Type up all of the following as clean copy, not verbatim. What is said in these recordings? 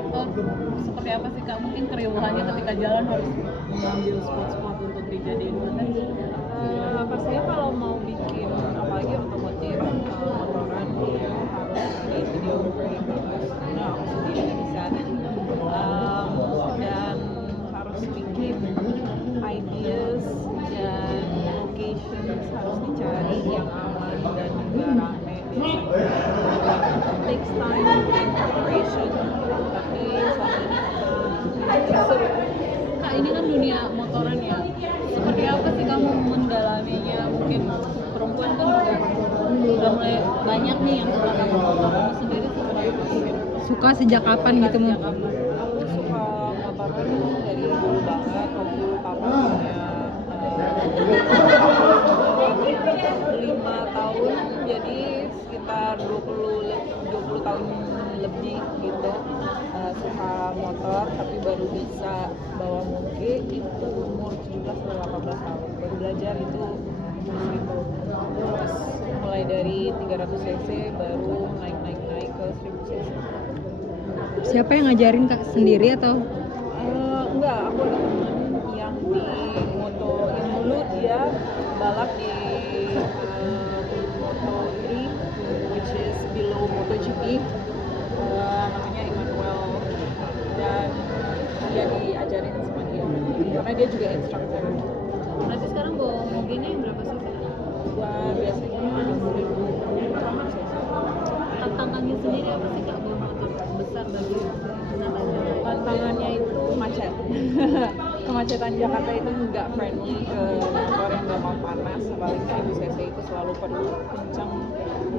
atau seperti apa sih Kak? Mungkin keriuhannya ketika jalan harus mengambil spot-spot untuk dijadiin konten. Pastinya kalau mau bikin apalagi otomotif motoran itu harus di video frame bagus karena aku sendiri nggak bisa dan harus bikin ideas dan locations harus dicari yang aman dan juga rame biasanya takes time and preparation tapi selama ini seru. Kak, ini kan dunia motoran ya. Seperti apa sih kamu mendalaminya? Mungkin perempuan kan juga udah mulai banyak nih yang suka sama motor. Kamu sendiri seperti apa sih? Suka sejak kapan gitu mau? Aku suka motoran dari dulu banget waktu papa punya 5 tahun, jadi sekitar 20 tahun lebih gitu suka motor, tapi baru bisa bawa moge itu umur 17 atau 18 tahun baru belajar itu gitu. Terus mulai dari 300 cc baru naik ke 1000 cc. Siapa yang ngajarin Kak, sendiri atau? Enggak, aku ada teman yang di moto yang dulu dia balap di Moto3 which is below MotoGP, namanya Emmanuel, dan dia diajarin sama dia karena dia juga instructor. Berarti sekarang bawa mogenya yang berapa sih? Biasanya 1000 Tantangannya sendiri apa sih Kak bawa motor besar bagi Natalia? Tantangannya itu macet. Kemacetan Jakarta itu nggak friendly ke motor yang gampang panas, apalagi 1000 cc itu selalu perlu kencang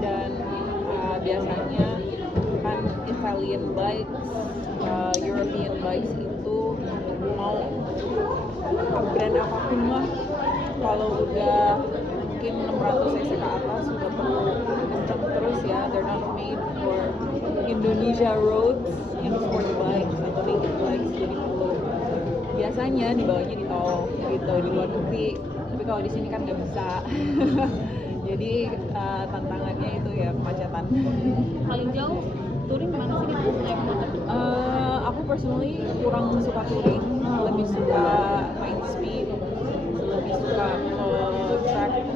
dan biasanya kan Italian bikes, European bikes itu mau brand apapun lah kalau udah mungkin 600 cc ke atas sudah perlu kencang terus ya, they're not made for Indonesia roads yang sport bikes atau naked bikes, jadi perlu biasanya dibawanya di tol gitu di luar negeri, tapi kalau di sini kan nggak bisa. Jadi tantangannya itu ya kemacetan. Paling jauh touring mana sih Kak naik motor? Aku personally kurang suka touring, lebih suka main speed, lebih suka track gitu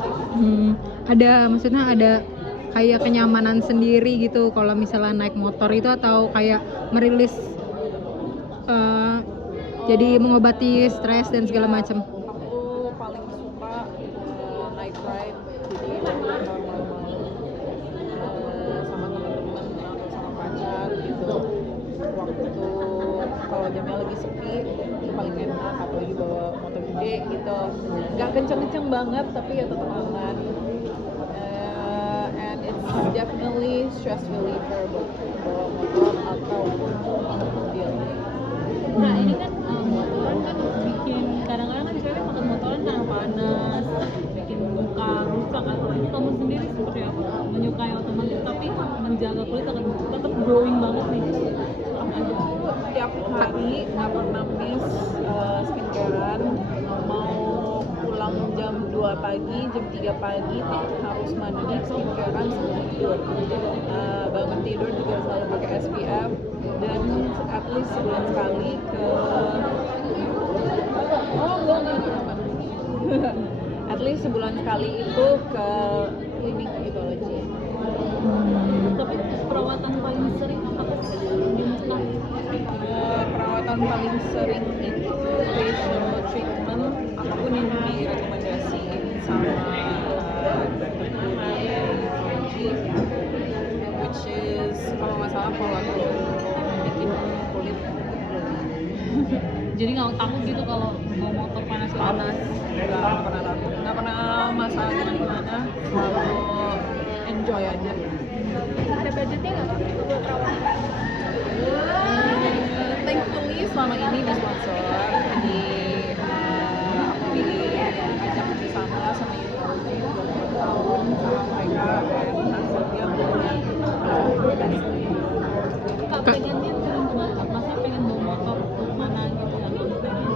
sih. Maksudnya ada kayak kenyamanan sendiri gitu kalau misalnya naik motor itu, atau kayak merilis jadi mengobati stres dan segala macam? Aku paling suka night ride, jadi normal sama teman-teman atau sama pacar gitu. Waktu kalau jamnya lagi sepi itu paling enak, apalagi bawa motor gede gitu, nggak kenceng-kenceng banget tapi ya tetap aman. And it's definitely stress reliever buat bawa motor atau mobil. Nah ini kan motoran kan bikin kadang-kadang kan cewek pakai motoran karena panas, bikin muka rusak atau kamu sendiri seperti apa? Menyukai otomotif tapi menjaga kulit agar tetap glowing banget nih. Aku tiap hari nggak pernah miss skincarean, mau pulang jam 2 pagi, jam 3 pagi harus mandi skincarean sebelum tidur. Bangun tidur juga selalu pakai SPF dan at least sebulan sekali ke at least sebulan sekali itu ke klinik gynecology. Tapi perawatan paling sering apa sih di muka? Perawatan paling sering itu facial treatment, apapun yang direkomendasiin sama gynecology, which is kalau nggak salah pola glow, bikin kulit glowing. Jadi nggak takut gitu kalau bawa motor panas-panas? Nggak pernah takut, nggak pernah masalah gimana, selalu enjoy aja. Ada budgetnya nggak Kak buat perawatan? Thankfully selama ini di sponsor, jadi aku diajak ke sana sama University 20 tahun sama mereka, dan hasilnya benar-benar Kak pengennya turun kemana? Masa pengen bawa motor kemana gitu yang kamu pengen?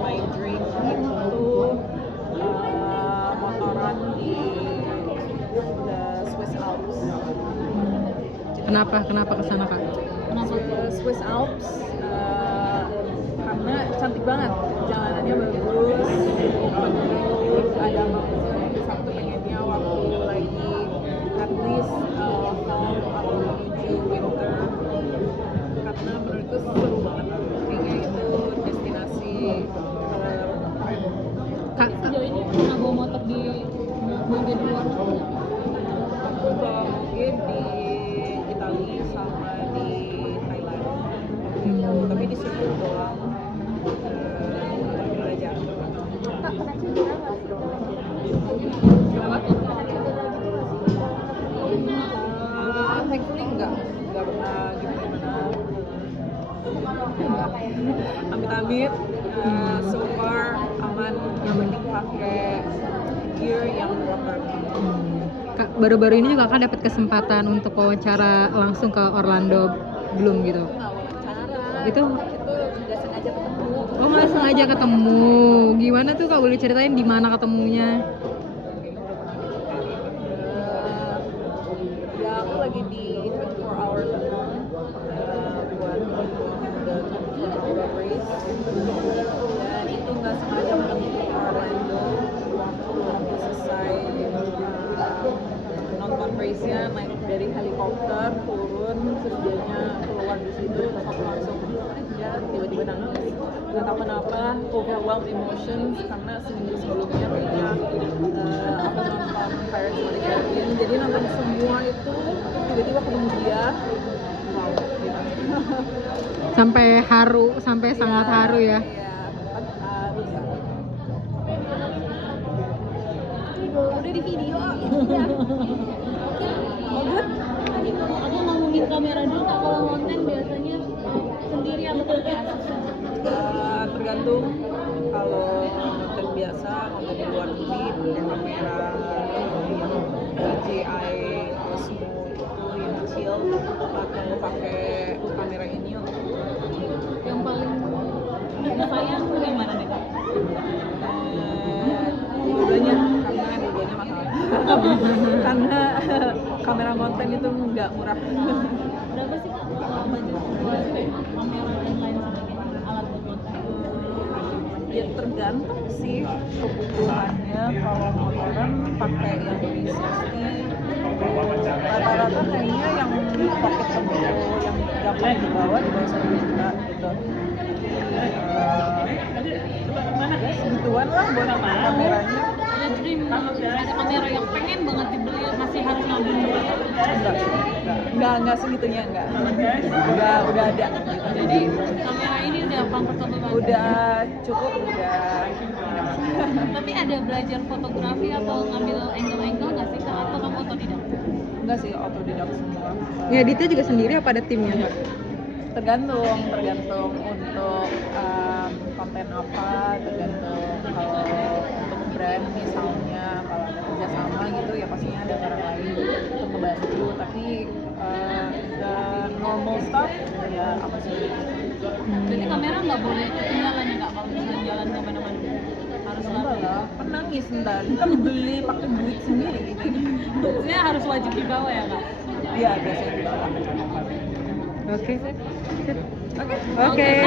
my dream itu motoran di the Swiss Alps. Kenapa kesana kak? Kenapa? Swiss Alps karena cantik banget, jalanannya bagus, open road, ada mountain. Terus aku tuh pengennya waktu lagi at least fall atau menuju winter, karena menurutku seru banget. Kayaknya itu destinasi terbaik. Kak, Sejauh ini pernah bawa motor di mobil di luar negeri? Aku bawa mobil di Italia sama di Thailand, tapi di situ doang belajar. Thankfully nggak pernah gimana. Amit-amit, so far aman. Yang penting pakai gear yang proper. Kak, baru-baru ini juga kan dapat kesempatan untuk wawancara langsung ke Orlando Bloom gitu. Nggak wawancara. Itu nggak sengaja ketemu. oh nggak sengaja ketemu. Gimana tuh kak, boleh ceritain di mana ketemunya? Ya aku lagi di 24 hour tunnel buat the 24 hour race, dan itu nggak sengaja ketemu di Orlando waktu aku selesai nonton race-nya, naik dari helikopter turun, terus dianya keluar di situ, terus aku langsung ya tiba-tiba nangis, nggak tahu kenapa, overwhelmed emotions, karena seminggu sebelumnya kayaknya aku nonton Pirates of the Caribbean, jadi nonton semua itu tiba-tiba ketemu dia, wow gitu. Sampai haru, sampai sangat haru ya. Iya, udah di video. Aku ngomongin kamera dulu kak, kalau konten biasanya sendiri atau pakai asisten? Tergantung. Kalau konten biasa, konten di luar negeri pakai kamera yang DJI Osmo itu yang kecil, atau pakai kamera ini untuk Yang paling disayang tuh yang mana nih kak? dua-duanya, karena dua-duanya mahal. Karena kamera konten itu nggak murah. Berapa sih kak budget buat kamera dan lain sebagainya, alat buat konten? Ya tergantung sih kebutuhannya. Kalau motoran pakai yang 360, rata-rata kayaknya yang pocketable, yang gampang dibawa di bawah 1 juta gitu. Ya segituan lah buat kameranya. Ada dream, ada kamera yang pengen banget dibeli, masih harus nabung dulu. Enggak segitunya, enggak udah ada gitu. Jadi kamera ini udah comfortable banget. Udah cukup, udah Tapi ada belajar fotografi atau ngambil angle-angle nggak sih kak? Atau kamu otodidak? enggak sih, autodidak semua. Ya Dita juga sendiri apa ada timnya? Tergantung untuk konten apa, tergantung. Kalau untuk brand misalnya, kalau ada kerjasama gitu ya pastinya ada orang lain untuk membantu, tapi the normal stuff ya apa sih. Jadi kamera nggak boleh ketinggalan ya kak kalau misalnya jalan kemana-mana? Harus Enggak selalu. lah, kan nangis ntar, kan beli pakai duit sendiri gitu. Maksudnya harus wajib dibawa ya kak? Iya biasanya dibawa. Oke. Oke. Oke.